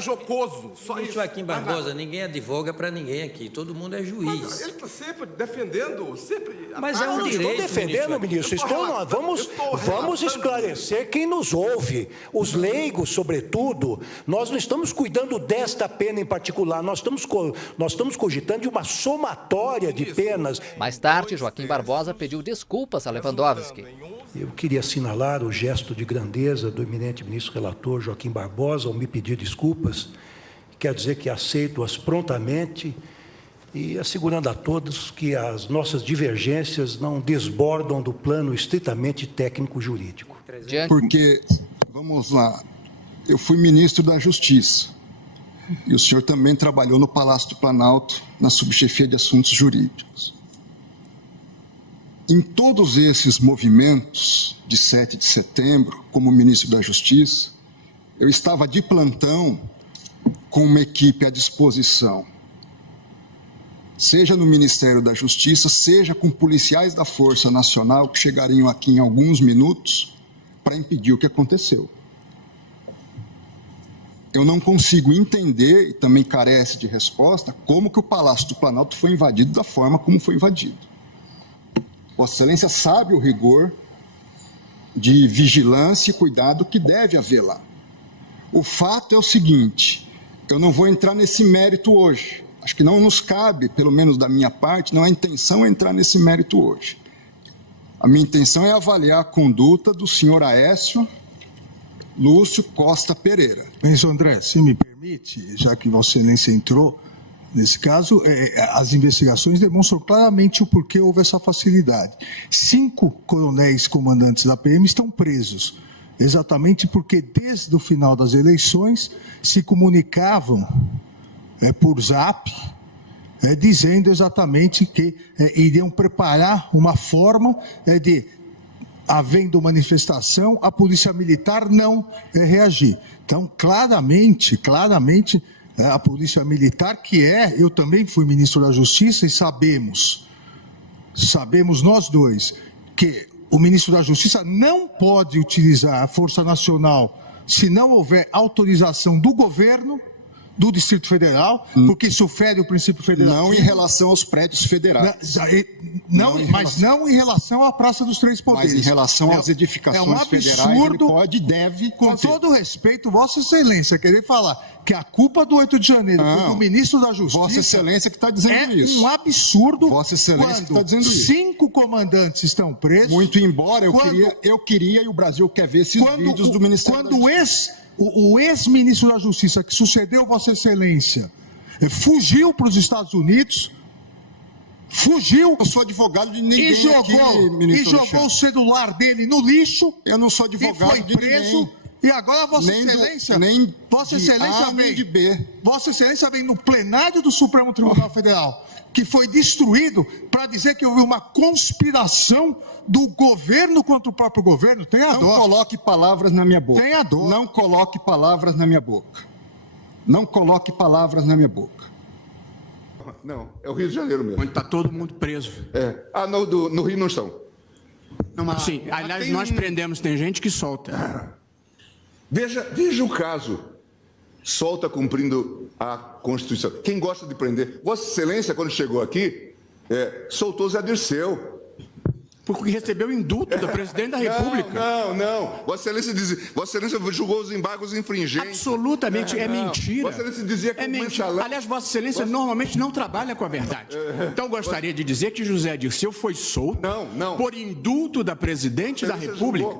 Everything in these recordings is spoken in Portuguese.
jocoso, só Ministro isso. Joaquim Barbosa, ninguém advoga para ninguém aqui, todo mundo é juiz. Mas ele está sempre defendendo, sempre... Mas é um Eu não direito, estou defendendo, ministro. Vamos esclarecer quem nos ouve, os leigos, sobretudo. Nós não estamos cuidando desta pena em particular, nós estamos cogitando de uma somatória de penas. Mais tarde, Joaquim Barbosa pediu desculpas a Lewandowski. Eu queria assinalar o gesto de grandeza do eminente ministro relator Joaquim Barbosa ao me pedir desculpas. Quer dizer que aceito-as prontamente e assegurando a todos que as nossas divergências não desbordam do plano estritamente técnico-jurídico. Porque, vamos lá, eu fui ministro da Justiça e o senhor também trabalhou no Palácio do Planalto, na subchefia de assuntos jurídicos. Em todos esses movimentos de 7 de setembro, como ministro da Justiça, eu estava de plantão com uma equipe à disposição, seja no Ministério da Justiça, seja com policiais da Força Nacional que chegariam aqui em alguns minutos para impedir o que aconteceu. Eu não consigo entender, e também carece de resposta, como que o Palácio do Planalto foi invadido da forma como foi invadido. Vossa Excelência sabe o rigor de vigilância e cuidado que deve haver lá. O fato é o seguinte, eu não vou entrar nesse mérito hoje. Acho que não nos cabe, pelo menos da minha parte, não é intenção entrar nesse mérito hoje. A minha intenção é avaliar a conduta do senhor Aécio Lúcio Costa Pereira. Ministro André, se me permite, já que Vossa Excelência entrou, nesse caso, as investigações demonstram claramente o porquê houve essa facilidade. 5 coronéis comandantes da PM estão presos, exatamente porque desde o final das eleições se comunicavam por zap, dizendo exatamente que iriam preparar uma forma de, havendo manifestação, a polícia militar não reagir. Então, claramente, a polícia militar, eu também fui ministro da Justiça e sabemos nós dois, que o ministro da Justiça não pode utilizar a Força Nacional se não houver autorização do governo, do Distrito Federal, porque isso fere o princípio federal. Não em relação aos prédios federais. Não em relação à Praça dos Três Poderes. Mas em relação às edificações federais, ele pode e deve com conter. todo respeito, Vossa Excelência, querer falar que a culpa do 8 de janeiro foi do ministro da Justiça... Vossa Excelência que está dizendo isso. É um absurdo. Vossa Excelência que está dizendo isso. 5 comandantes estão presos. Muito embora eu queria e o Brasil quer ver esses vídeos do Ministério da Justiça. O ex-ministro da Justiça, que sucedeu Vossa Excelência, fugiu para os Estados Unidos, Eu sou advogado de ninguém e jogou o celular dele no lixo. Eu não sou advogado de ninguém. E agora Vossa Excelência vem no plenário do Supremo Tribunal Federal, que foi destruído, para dizer que houve uma conspiração do governo contra o próprio governo. Tenha dó. Não coloque palavras na minha boca. Tenha dó. Não coloque palavras na minha boca. Não coloque palavras na minha boca. Não, é o Rio de Janeiro mesmo. Onde está todo mundo preso. No Rio não estão. Não, mas sim, aliás, nós prendemos, tem gente que solta. Veja o caso. Solta cumprindo a Constituição. Quem gosta de prender? Vossa Excelência, quando chegou aqui, soltou Zé Dirceu. Porque recebeu indulto do presidente da República. Não. Vossa Excelência julgou os embargos infringentes. Absolutamente, é mentira. Vossa Excelência dizia que é mentira. Aliás, Vossa Excelência normalmente não trabalha com a verdade. Então, gostaria de dizer que José Dirceu foi solto por indulto da presidente da República.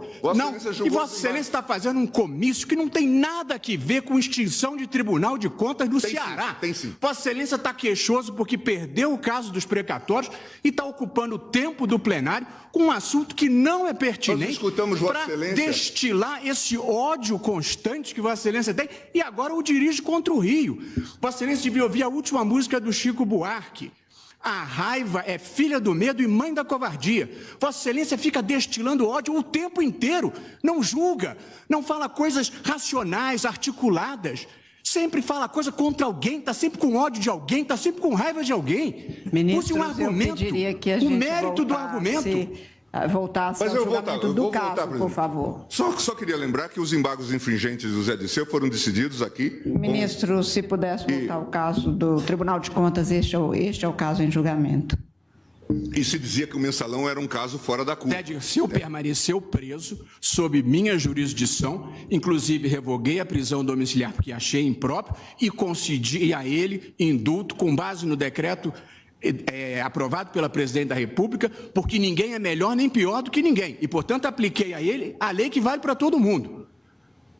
E Vossa Excelência está fazendo um comício que não tem nada a ver com extinção de Tribunal de Contas no Ceará. Tem sim. Vossa Excelência está queixoso porque perdeu o caso dos precatórios e está ocupando o tempo do plenário com um assunto que não é pertinente para destilar esse ódio constante que Vossa Excelência tem e agora o dirige contra o Rio. Vossa Excelência devia ouvir a última música do Chico Buarque. A raiva é filha do medo e mãe da covardia. Vossa Excelência fica destilando ódio o tempo inteiro, não julga, não fala coisas racionais, articuladas. Sempre fala coisa contra alguém, está sempre com ódio de alguém, está sempre com raiva de alguém. Ministros, use um argumento, eu pediria que a gente o mérito do argumento. voltasse ao julgamento do caso, por favor. Só queria lembrar que os embargos infringentes do Zé Dirceu foram decididos aqui. Ministro, se pudesse voltar ao caso do Tribunal de Contas, este é o caso em julgamento. E se dizia que o mensalão era um caso fora da curva. Zé Dirceu permaneceu preso sob minha jurisdição, inclusive revoguei a prisão domiciliar porque achei impróprio e concedi a ele indulto com base no decreto aprovado pela Presidente da República, porque ninguém é melhor nem pior do que ninguém. E, portanto, apliquei a ele a lei que vale para todo mundo.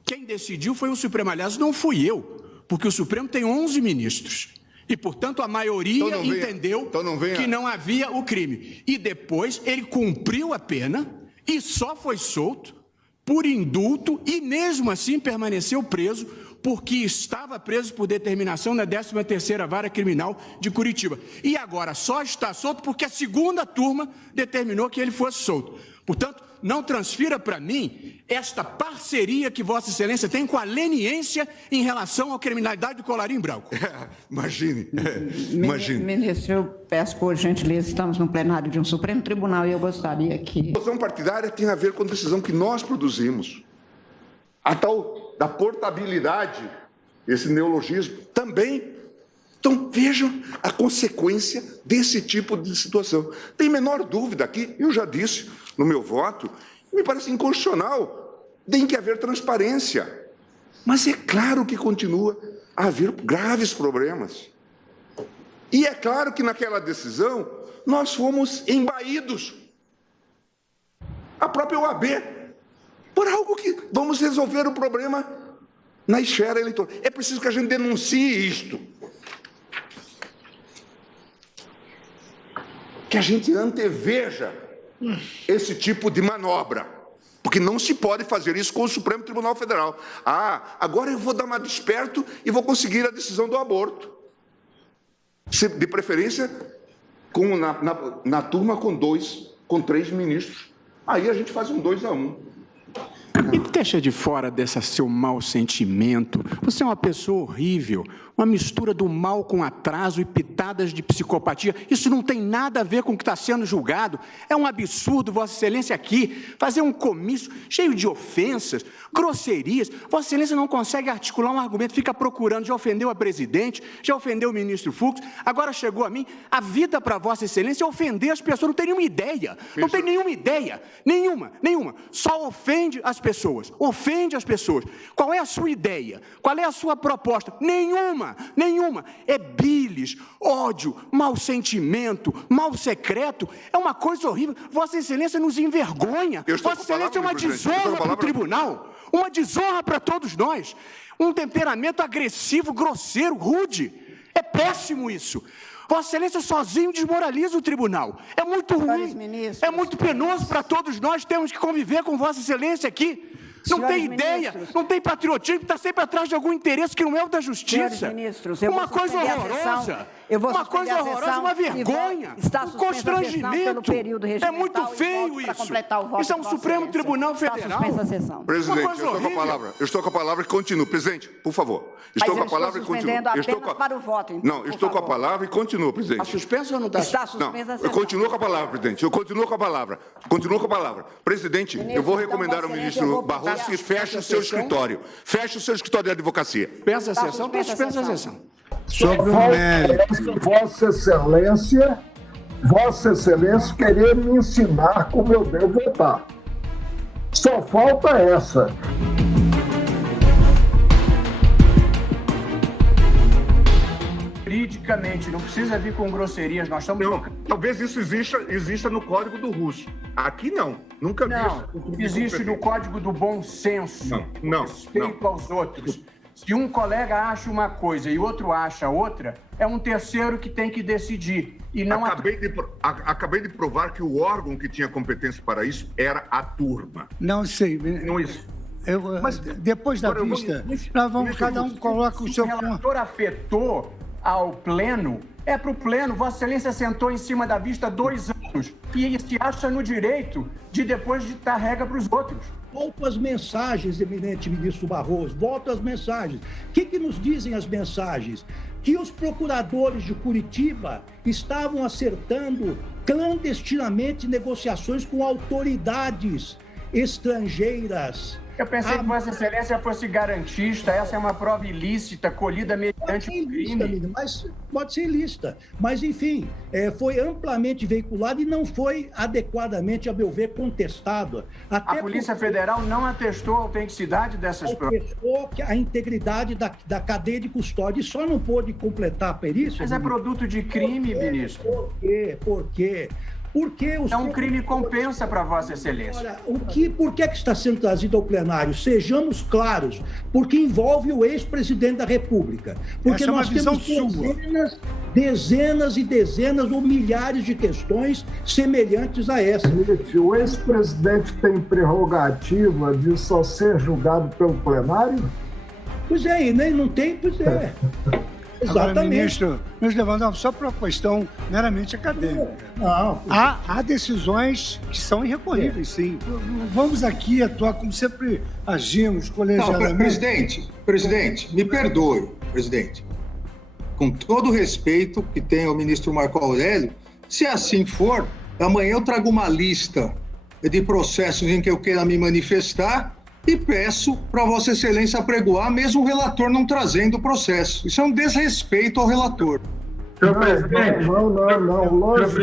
Quem decidiu foi o Supremo. Aliás, não fui eu, porque o Supremo tem 11 ministros. E, portanto, a maioria entendeu que não havia o crime. E depois ele cumpriu a pena e só foi solto por indulto e, mesmo assim, permaneceu preso porque estava preso por determinação na 13ª Vara Criminal de Curitiba. E agora só está solto porque a segunda turma determinou que ele fosse solto. Portanto, não transfira para mim esta parceria que Vossa Excelência tem com a leniência em relação à criminalidade do colarinho branco. Imagine. Ministro, eu peço por gentileza, estamos no plenário de um Supremo Tribunal e eu gostaria que... A decisão partidária tem a ver com a decisão que nós produzimos. A tal da portabilidade, esse neologismo, também. Então, vejam a consequência desse tipo de situação. Tem menor dúvida aqui, eu já disse no meu voto, me parece inconstitucional, tem que haver transparência. Mas é claro que continua a haver graves problemas. E é claro que naquela decisão nós fomos embaídos. A própria OAB, por algo que vamos resolver o problema na esfera eleitoral. É preciso que a gente denuncie isto. Que a gente anteveja esse tipo de manobra. Porque não se pode fazer isso com o Supremo Tribunal Federal. Agora eu vou dar uma desperto e vou conseguir a decisão do aborto. De preferência, na turma com 3 ministros. Aí a gente faz um 2-1. E deixa de fora desse seu mau sentimento. Você é uma pessoa horrível, uma mistura do mal com atraso e pitadas de psicopatia. Isso não tem nada a ver com o que está sendo julgado. É um absurdo, Vossa Excelência, aqui, fazer um comício cheio de ofensas, grosserias. Vossa Excelência não consegue articular um argumento, fica procurando, já ofendeu a presidente, já ofendeu o ministro Fux, agora chegou a mim. A vida para Vossa Excelência é ofender as pessoas, não tem nenhuma ideia. Não tem nenhuma ideia, nenhuma. Só ofende as pessoas, ofende as pessoas. Qual é a sua ideia? Qual é a sua proposta? Nenhuma. É bilis, ódio, mau sentimento, mal secreto. É uma coisa horrível. Vossa Excelência nos envergonha. Vossa Excelência é uma desonra para o tribunal, uma desonra para todos nós. Um temperamento agressivo, grosseiro, rude. É péssimo isso. Vossa Excelência sozinho desmoraliza o tribunal. É muito ruim, é muito penoso para todos nós. Temos que conviver com Vossa Excelência aqui. Não tem ideia, não tem patriotismo, está sempre atrás de algum interesse que não é o da justiça. Uma coisa horrorosa. Uma coisa horrorosa, uma vergonha, um constrangimento. É muito feio isso. Isso é um Supremo Tribunal Federal. Presidente, eu estou com a palavra e continuo. Presidente, por favor. Estou com a palavra e continuo. Para o voto, então, não, estou com a palavra e continuo, presidente. Está suspenso ou não está? Está suspensa a sessão. Eu continuo com a palavra, presidente. Eu continuo com a palavra. Presidente, eu vou recomendar ao ministro Barroso que feche o seu escritório. Feche o seu escritório de advocacia. Pensa a sessão, está suspensa a sessão. Sobre o mérito. Vossa Excelência querer me ensinar como eu devo votar. Só falta essa. Juridicamente, não precisa vir com grosserias, nós estamos... Não, talvez isso exista no Código do Russo. Aqui não, nunca vi isso. Existe no Código do Bom Senso, respeito aos outros. Se um colega acha uma coisa e outro acha outra, é um terceiro que tem que decidir. E não Acabei de provar que o órgão que tinha competência para isso era a turma. Não sei. Não isso. Mas depois da vista, nós vamos, cada um coloca o seu ponto. Se o relator afetou ao pleno, é para o pleno. Vossa Excelência sentou em cima da vista 2 anos e se acha no direito de depois ditar regra para os outros. Volto às mensagens, eminente ministro Barroso, volto às mensagens. O que nos dizem as mensagens? Que os procuradores de Curitiba estavam acertando clandestinamente negociações com autoridades estrangeiras. Eu pensei que Vossa Excelência fosse garantista, essa é uma prova ilícita, colhida mediante o crime. Mas pode ser ilícita, mas enfim, foi amplamente veiculado e não foi adequadamente, a meu ver, contestado. Até a Polícia Federal não atestou a autenticidade dessas provas. Atestou a integridade da cadeia de custódia e só não pôde completar a perícia. Mas é produto de crime, ministro. Por quê? Porque é um crime compensa para Vossa Excelência. Ora, por que está sendo trazido ao plenário? Sejamos claros, porque envolve o ex-presidente da República. Porque nós temos dezenas e dezenas ou milhares de questões semelhantes a essa. O ex-presidente tem prerrogativa de só ser julgado pelo plenário? Pois é, e nem não tem, pois é. Exatamente. Agora, ministro Lewandowski, só para uma questão meramente acadêmica. Não. Há decisões que são irrecorríveis, sim. Vamos aqui atuar como sempre agimos, colegiadamente. Presidente, me perdoe, presidente. Com todo o respeito que tem ao ministro Marco Aurélio, se assim for, amanhã eu trago uma lista de processos em que eu queira me manifestar e peço para Vossa Excelência apregoar, mesmo o relator não trazendo o processo. Isso é um desrespeito ao relator. Senhor presidente. Não. Longe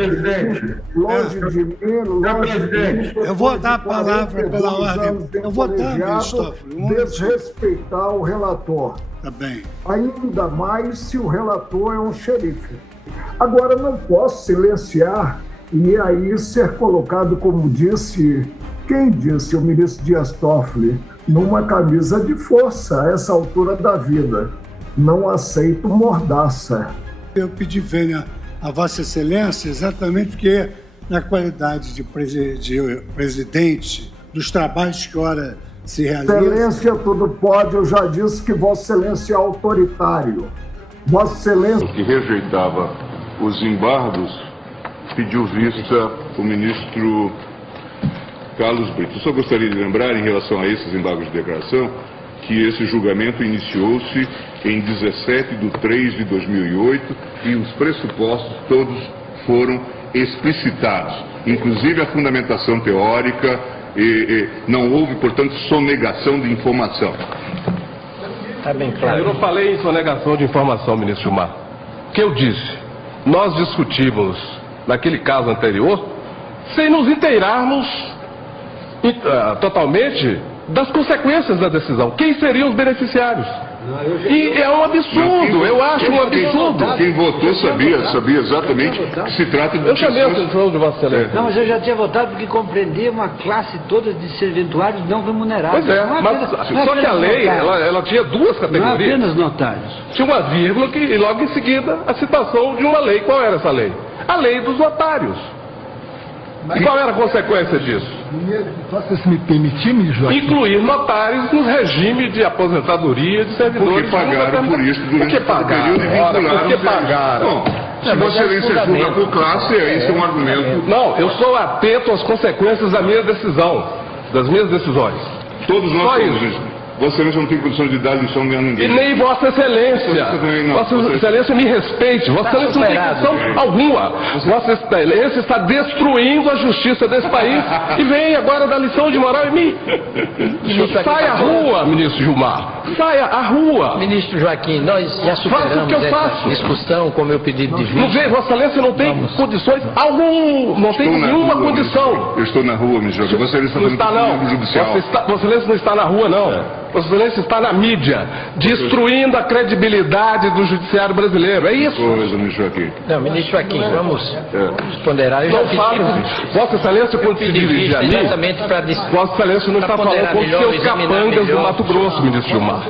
de mim. Eu vou dar a palavra pela ordem. Eu vou dar, ministro. Desrespeitar o relator. Tá bem. Ainda mais se o relator é um xerife. Agora, não posso silenciar e aí ser colocado, como disse... Quem disse o ministro Dias Toffoli, numa camisa de força a essa altura da vida? Não aceito mordaça. Eu pedi vênia a Vossa Excelência exatamente porque, na qualidade de presidente dos trabalhos que ora se realizam... Excelência, tudo pode. Eu já disse que Vossa Excelência é autoritário. Vossa Excelência... Que rejeitava os embargos, pediu vista o ministro Carlos Brito. Eu só gostaria de lembrar, em relação a esses embargos de declaração, que esse julgamento iniciou-se em 17/3/2008 e os pressupostos todos foram explicitados, inclusive a fundamentação teórica, e não houve, portanto, sonegação de informação. Está bem claro. Eu não falei em sonegação de informação, ministro Gilmar. O que eu disse? Nós discutimos, naquele caso anterior, sem nos inteirarmos totalmente das consequências da decisão. Quem seriam os beneficiários? E é um absurdo, eu acho um absurdo. Quem votou sabia exatamente que se trata de... Eu chamei a atenção de Vossa Excelência. Não, mas eu já tinha votado porque compreendia uma classe toda de serventuários não remunerados. Pois é, só que a lei, ela tinha duas categorias. Não apenas notários. Tinha uma vírgula e logo em seguida a citação de uma lei. Qual era essa lei? A lei dos notários. E qual era a consequência disso? Se me permitir, ministro, incluir notários no regime de aposentadoria de servidores. Porque pagaram por isso durante o período e vincularam. Porque pagaram. Bom, se Vossa Excelência julga por classe, aí isso é um argumento. Não, eu sou atento às consequências da minha decisão, das minhas decisões. Todos nós somos isso. Vossa Excelência não tem condição de dar lição a ninguém. E nem Vossa Excelência. Vossa Excelência me respeite. Vossa Excelência não tem condição alguma. Vossa Excelência está destruindo a justiça desse país e vem agora dar lição de moral em mim. Saia à rua, ministro Gilmar. Saia à rua. Ministro Joaquim, nós já superamos essa discussão com o meu pedido de vista. Não vê, Vossa Excelência não tem condições alguma. Não tem nenhuma condição. Eu estou na rua, ministro Joaquim. Vossa Excelência não está, não. Vossa Excelência não está na rua, não. Vossa Excelência está na mídia, destruindo a credibilidade do judiciário brasileiro. É isso. Ministro Joaquim. Não, ministro Joaquim, vamos ponderar. Eu não falo. Vossa Excelência, quando se dirige a mim, Vossa Excelência não está falando com os seus capangas do Mato Grosso, ministro Gilmar.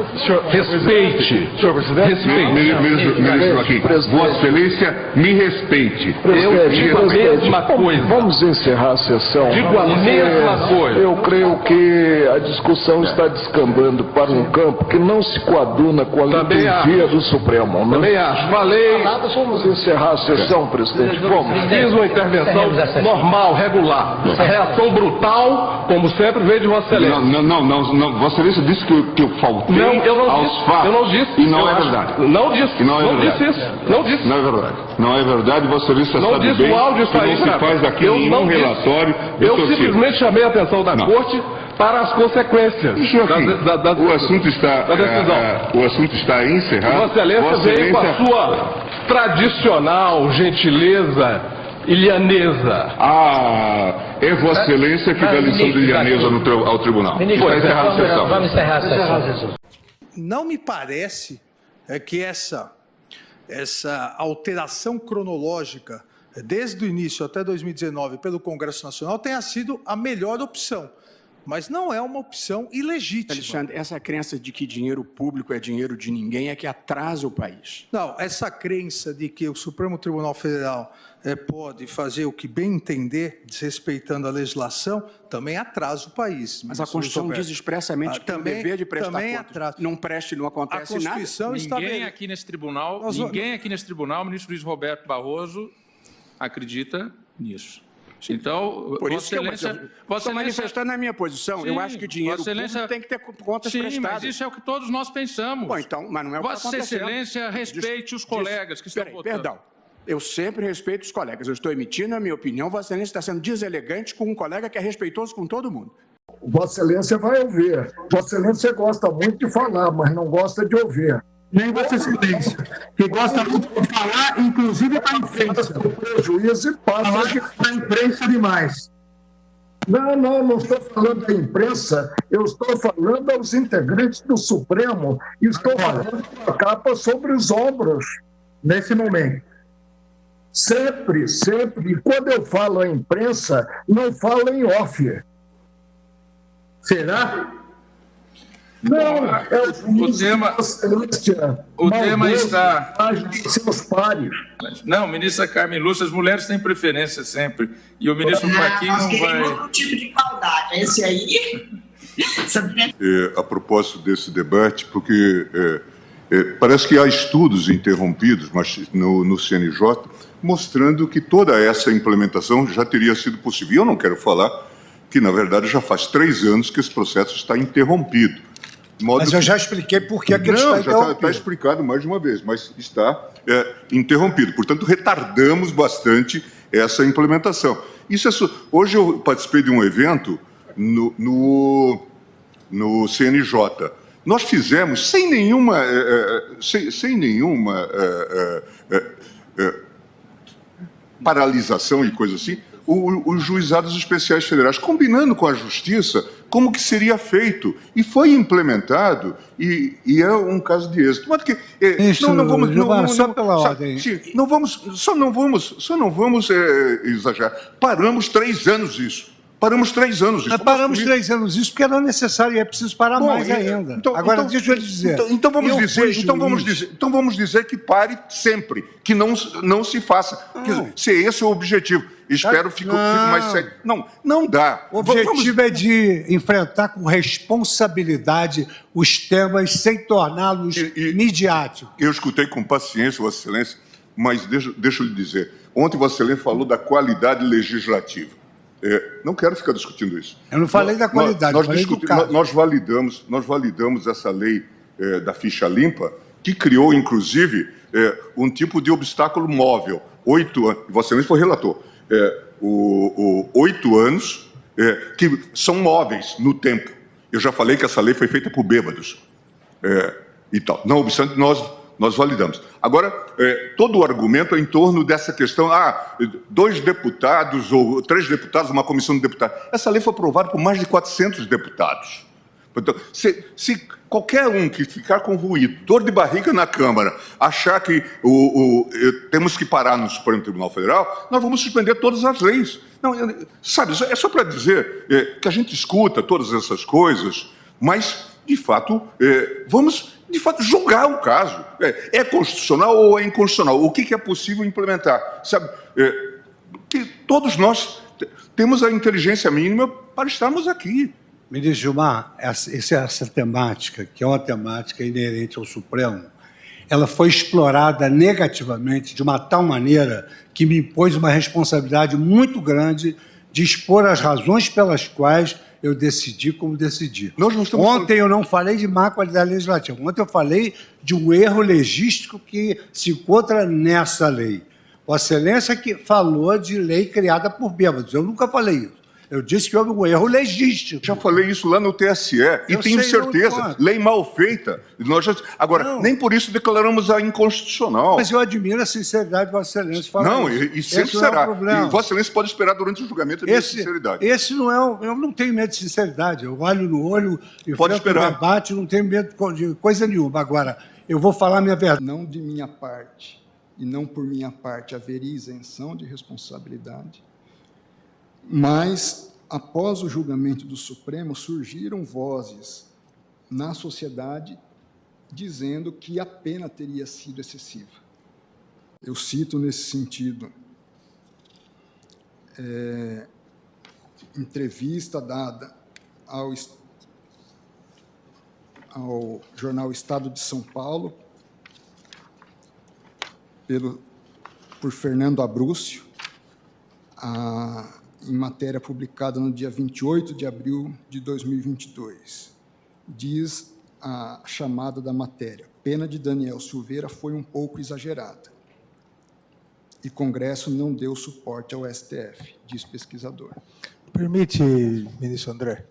Respeite. Senhor presidente. Respeite. Ministro Joaquim, Vossa Excelência, me respeite. Eu digo a mesma coisa. Vamos encerrar a sessão. Digo a mesma coisa. Eu creio que a discussão está descambando jogando para um campo que não se coaduna com a liturgia do Supremo. Né? Também acho. Falei. Vamos encerrar a sessão, presidente. Vamos. Fiz uma intervenção normal, regular. Reação brutal, como sempre, veio de Vossa Excelência. Não. Vossa Excelência disse que eu faltei aos fatos. Eu não disse. E não é verdade. Não disse. Não disse isso. Não disse. Não é verdade. Não é verdade. Vossa Excelência não sabe disse bem o áudio que não se faz aqui nenhum relatório. Eu simplesmente chamei a atenção da Corte para as consequências o assunto está da decisão. O assunto está encerrado. Vossa Excelência veio com a sua tradicional gentileza ilhanesa. É Vossa Excelência que dá lição de ilhanesa ao tribunal. Ministro, vamos encerrar a sessão. Não me parece que essa alteração cronológica, desde o início até 2019, pelo Congresso Nacional, tenha sido a melhor opção. Mas não é uma opção ilegítima. Alexandre, essa crença de que dinheiro público é dinheiro de ninguém é que atrasa o país. Não, essa crença de que o Supremo Tribunal Federal pode fazer o que bem entender, desrespeitando a legislação, também atrasa o país. Mas a Constituição diz expressamente que tem o dever de prestar conta. Não preste, não acontece nada. Ninguém aqui nesse tribunal, o ministro Luiz Roberto Barroso acredita nisso. Então, por isso estou manifestando a minha posição. Eu acho que dinheiro público tem que ter contas prestadas. Mas isso é o que todos nós pensamos. Bom, então, mas não é o que está acontecendo. Vossa Excelência respeite os colegas que estão votando. Perdão. Eu sempre respeito os colegas. Eu estou emitindo a minha opinião. Vossa Excelência está sendo deselegante com um colega que é respeitoso com todo mundo. Vossa Excelência vai ouvir. Vossa Excelência gosta muito de falar, mas não gosta de ouvir. Nem Vossa Excelência, que gosta muito de falar, inclusive para a imprensa. Prejuízo e passa para a imprensa demais. Não estou falando da imprensa, eu estou falando aos integrantes do Supremo, e estou falando com a capa sobre os ombros, nesse momento. Sempre. E quando eu falo a imprensa, não falo em off. Será? Não, o tema está... seus pares. Não, ministra Carmen Lúcia, as mulheres têm preferência sempre. E o ministro Fachin não vai... outro tipo de maldade. Esse aí... A propósito desse debate, porque parece que há estudos interrompidos no CNJ mostrando que toda essa implementação já teria sido possível. E eu não quero falar que, na verdade, já faz 3 anos que esse processo está interrompido. Mas eu já expliquei por que ele está interrompido. Já está explicado mais de uma vez, mas está interrompido. Portanto, retardamos bastante essa implementação. Hoje eu participei de um evento no CNJ. Nós fizemos, sem nenhuma paralisação e coisa assim, os juizados especiais federais, combinando com a Justiça como que seria feito. E foi implementado, e é um caso de êxito. Mas que, só pela ordem. Não vamos exagerar. Paramos 3 anos isso. Paramos 3 anos isso. Paramos 3 anos isso porque era necessário e é preciso parar mais ainda. Agora, deixa eu lhe dizer. Então vamos dizer que pare sempre, que não se faça. Se esse é o objetivo. Espero fique mais sério. Não dá. O objetivo é de enfrentar com responsabilidade os temas sem torná-los midiáticos. Eu escutei com paciência, Vossa Excelência, mas deixa eu lhe dizer. Ontem Vossa Excelência falou da qualidade legislativa. Não quero ficar discutindo isso. Eu não falei da qualidade, eu falei do caso. Nós validamos essa lei da ficha limpa, que criou, inclusive, um tipo de obstáculo móvel. 8 anos. Vossa Excelência foi relator. 8 anos que são móveis no tempo. Eu já falei que essa lei foi feita por bêbados. E tal. Não obstante, nós validamos. Agora, todo o argumento é em torno dessa questão, 2 deputados ou 3 deputados, uma comissão de deputados. Essa lei foi aprovada por mais de 400 deputados. Então, se qualquer um que ficar com ruído, dor de barriga na Câmara, achar que temos que parar no Supremo Tribunal Federal, nós vamos suspender todas as leis. Não, sabe, é só para dizer que a gente escuta todas essas coisas, mas, de fato, vamos julgar o caso. É constitucional ou é inconstitucional? O que é possível implementar? Sabe, que todos nós temos a inteligência mínima para estarmos aqui. Ministro Gilmar, essa temática, que é uma temática inerente ao Supremo, ela foi explorada negativamente de uma tal maneira que me impôs uma responsabilidade muito grande de expor as razões pelas quais eu decidi como decidi. Ontem eu não falei de má qualidade legislativa. Ontem eu falei de um erro legístico que se encontra nessa lei. Vossa Excelência que falou de lei criada por bêbados. Eu nunca falei isso. Eu disse que houve um erro legístico. Já falei isso lá no TSE e tenho certeza. Lei mal feita. Agora, nem por isso declaramos a inconstitucional. Mas eu admiro a sinceridade de Vossa Excelência. Não, e sempre será. E Vossa Excelência pode esperar durante o julgamento a minha sinceridade. Esse não é. Eu não tenho medo de sinceridade. Eu olho no olho e pode esperar. Debate, não tenho medo de coisa nenhuma. Agora, eu vou falar a minha verdade. Não de minha parte e não por minha parte haveria isenção de responsabilidade. Mas, após o julgamento do Supremo, surgiram vozes na sociedade dizendo que a pena teria sido excessiva. Eu cito nesse sentido entrevista dada ao jornal Estado de São Paulo por Fernando Abrúcio, em matéria publicada no dia 28 de abril de 2022. Diz a chamada da matéria: pena de Daniel Silveira foi um pouco exagerada e Congresso não deu suporte ao STF, diz pesquisador. Permite, ministro André?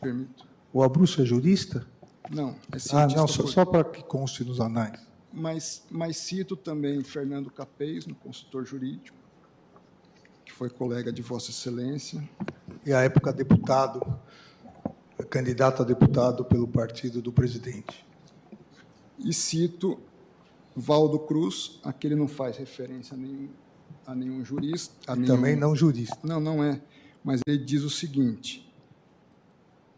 Permito. O Abrúcio é jurista? Não, é cientista. Não, só para que conste nos anais. Mas cito também Fernando Capês, no consultor jurídico, que foi colega de Vossa Excelência. E, à época, candidato a deputado pelo partido do presidente. E cito Valdo Cruz, aquele não faz referência a nenhum jurista. Também não jurista. Não é. Mas ele diz o seguinte,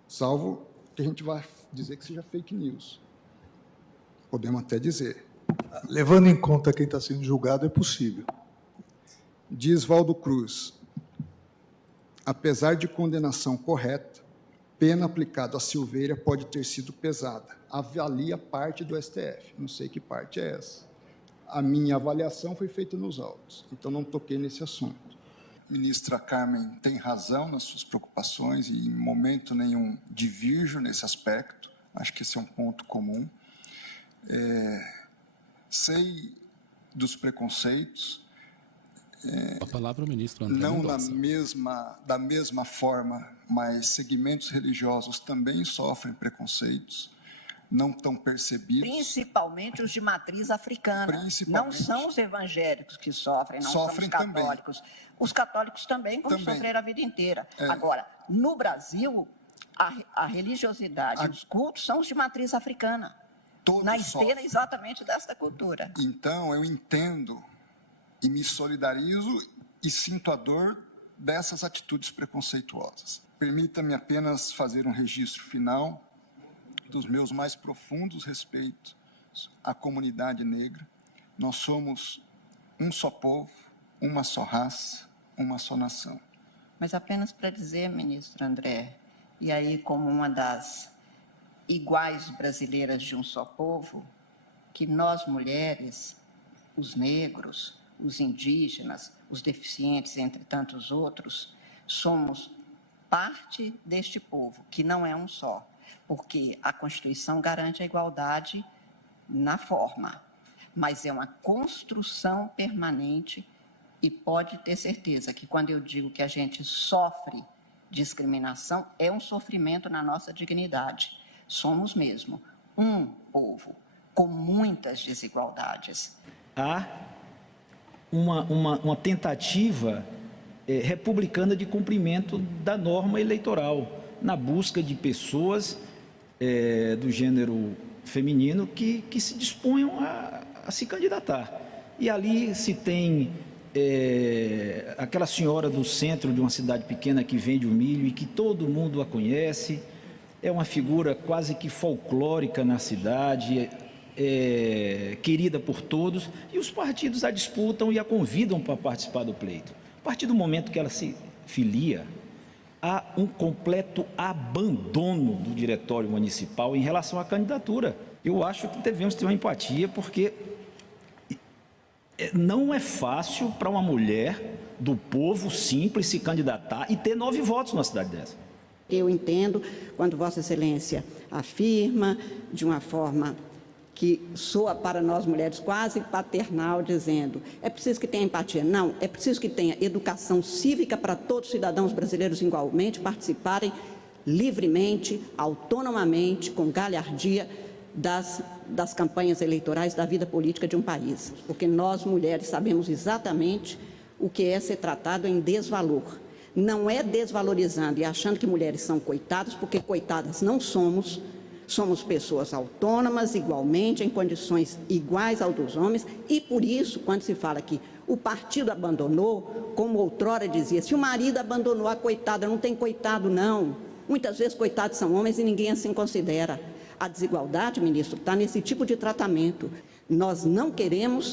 salvo que a gente vai dizer que seja fake news. Podemos até dizer. Levando em conta quem está sendo julgado, é possível. Diz Valdo Cruz, apesar de condenação correta, pena aplicada a Silveira pode ter sido pesada. Avalia parte do STF. Não sei que parte é essa. A minha avaliação foi feita nos autos, então não toquei nesse assunto. Ministra Carmen tem razão nas suas preocupações e em momento nenhum divirjo nesse aspecto. Acho que esse é um ponto comum. Sei dos preconceitos. A palavra ao ministro André não Mendonça. da mesma forma, mas segmentos religiosos também sofrem preconceitos, não tão percebidos. Principalmente os de matriz africana. Não são os evangélicos que sofrem, não são os católicos. Também. Os católicos também vão sofrer a vida inteira. Agora, no Brasil, a religiosidade e os cultos são os de matriz africana. Na esteira exatamente desta cultura. Então, eu entendo e me solidarizo e sinto a dor dessas atitudes preconceituosas. Permita-me apenas fazer um registro final dos meus mais profundos respeitos à comunidade negra. Nós somos um só povo, uma só raça, uma só nação. Mas apenas para dizer, ministro André, e aí como uma das iguais brasileiras de um só povo, que nós mulheres, os negros, os indígenas, os deficientes, entre tantos outros, somos parte deste povo, que não é um só, porque a Constituição garante a igualdade na forma, mas é uma construção permanente e pode ter certeza que quando eu digo que a gente sofre discriminação, é um sofrimento na nossa dignidade. Somos mesmo um povo com muitas desigualdades. Há uma tentativa republicana de cumprimento da norma eleitoral, na busca de pessoas do gênero feminino que se disponham a se candidatar. E ali se tem aquela senhora do centro de uma cidade pequena que vende o milho e que todo mundo a conhece, é uma figura quase que folclórica na cidade, querida por todos, e os partidos a disputam e a convidam para participar do pleito. A partir do momento que ela se filia, há um completo abandono do diretório municipal em relação à candidatura. Eu acho que devemos ter uma empatia, porque não é fácil para uma mulher do povo simples se candidatar e ter 9 votos numa cidade dessa. Eu entendo quando Vossa Excelência afirma de uma forma que soa para nós mulheres quase paternal, dizendo é preciso que tenha empatia. Não, é preciso que tenha educação cívica para todos os cidadãos brasileiros igualmente participarem livremente, autonomamente, com galhardia das campanhas eleitorais, da vida política de um país. Porque nós, mulheres, sabemos exatamente o que é ser tratado em desvalor. Não é desvalorizando e achando que mulheres são coitadas, porque coitadas não somos. Somos pessoas autônomas, igualmente, em condições iguais ao dos homens, e por isso, quando se fala que o partido abandonou, como outrora dizia, se o marido abandonou a coitada, não tem coitado, não. Muitas vezes coitados são homens e ninguém assim considera. A desigualdade, ministro, está nesse tipo de tratamento. Nós não queremos